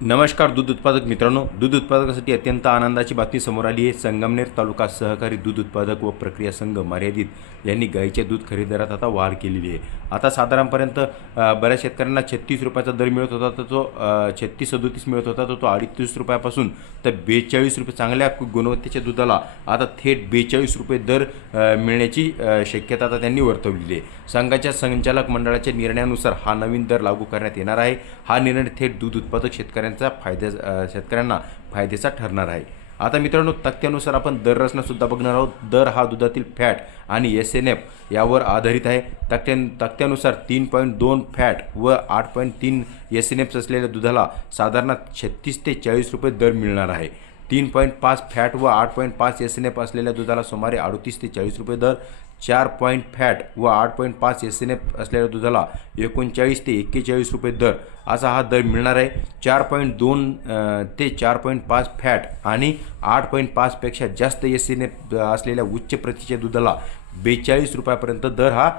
नमस्कार दूध उत्पादक मित्रांनो, दूध उत्पादकासाठी अत्यंत आनंदाची बातमी समोर आली आहे। संगमनेर तालुका सहकारी दूध उत्पादक व प्रक्रिया संघ मर्यादित यांनी गाईच्या दूध खरेदी दरात आता वाढ केलेली आहे। आता साधारणपर्यंत बऱ्याच शेतकऱ्यांना 36 रुपयाचा दर मिळत होता, तर तो 36-37 मिळत होता, तर तो 38 रुपयापासून तर 42 रुपये चांगल्या गुणवत्तेच्या दुधाला आता थेट 42 रुपये दर मिळण्याची शक्यता आता त्यांनी वर्तवलेली आहे। संघाच्या संचालक मंडळाच्या निर्णयानुसार हा नवीन दर लागू करण्यात येणार आहे। हा निर्णय थेट दूध उत्पादक शेतकऱ्यांना फायद्याचा ठरणार आहे। आता मित्रांनो, तक्त्यानुसार आपण दर रचनासुद्धा बघणार आहोत। दर हा दुधातील फॅट आणि SNF यावर आधारित आहे। तक्त्यानुसार 3.2 फॅट व 8.3 SNF असलेल्या दुधाला साधारणतः 36 ते 40 रुपये दर मिळणार आहे। 3.5 फॅट व 8.5 SNF असलेल्या दुधाला सुमारे 38 ते 40 रुपये दर, 4 फॅट व 8.5 SNF असलेल्या दुधाला 39 ते 41 रुपये दर असा हा दर मिळणार आहे। 4.2 ते 4.5 फॅट आणि 8.5 पेक्षा जास्त SNF असलेल्या उच्च प्रतीच्या दुधाला 42 रुपयापर्यंत दर हा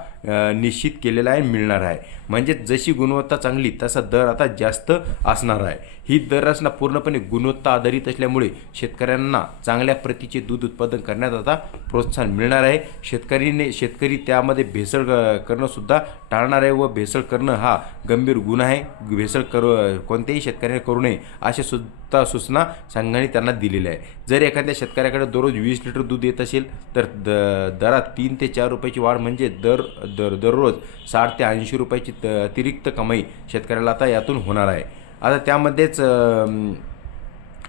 निश्चित केलेला आहे, मिळणार आहे। म्हणजे जशी गुणवत्ता चांगली तसा दर आता जास्त असणार आहे। ही दर रचना पूर्णपणे गुणवत्ता आधारित असल्यामुळे शेतकऱ्यांना चांगल्या प्रतीचे दूध उत्पादन करण्यात आता प्रोत्साहन मिळणार आहे। शेतकरी त्यामध्ये भेसळ करणं सुद्धा टाळणार आहे व भेसळ करणं हा गंभीर गुन्हा आहे। भेसळ कोणत्याही शेतकऱ्याने करू नये अशा सुद्धा सूचना संघाने त्यांना दिलेल्या आहे। जर एखाद्या शेतकऱ्याकडे दररोज 20 लिटर दूध येत असेल तर दरात 3 ते 4 रुपयाची वाढ म्हणजे दररोज 60 ते 80 रुपयाची अतिरिक्त कमाई शेतकऱ्याला आता यातून होणार आहे। आता त्यामध्येच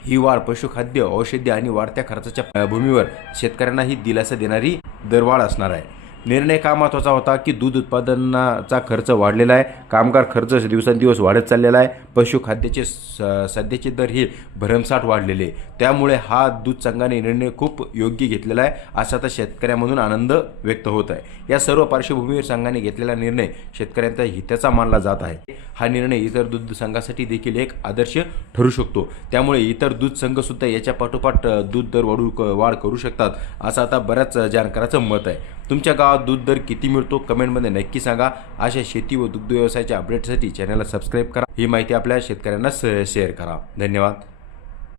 ही वाढ पशुखाद्य, औषधी आणि वाढत्या खर्चाच्या भूमीवर शेतकऱ्यांना ही दिलासा देणारी दरवाढ असणार आहे। निर्णय का महत्त्वाचा होता की दूध उत्पादनाचा खर्च वाढलेला आहे, कामगार खर्च दिवसेंदिवस वाढत चाललेला आहे, पशुखाद्याचे सध्याचे दर हे भरमसाठ वाढलेले, त्यामुळे हा दूध संघाने निर्णय खूप योग्य घेतलेला आहे असा आता शेतकऱ्यांमधून आनंद व्यक्त होत आहे। या सर्व पार्श्वभूमीवर संघाने घेतलेला निर्णय शेतकऱ्यांचा हिताचा मानला जात आहे। हा निर्णय इतर दूध संघासाठी देखील एक आदर्श ठरू शकतो, त्यामुळे इतर दूध संघ सुद्धा याच्या पाठोपाठ दूध दर वाढ करू शकतात असं आता बऱ्याच जाणकाराचं मत आहे। तुमच्या गावात दूध दर किती मिळतो कमेंटमध्ये नक्की सांगा। अशा शेती व दुग्ध व्यवसायाच्या अपडेटसाठी चॅनलला सबस्क्राईब करा, ही माहिती आपल्या शेतकऱ्यांना शेअर करा। धन्यवाद।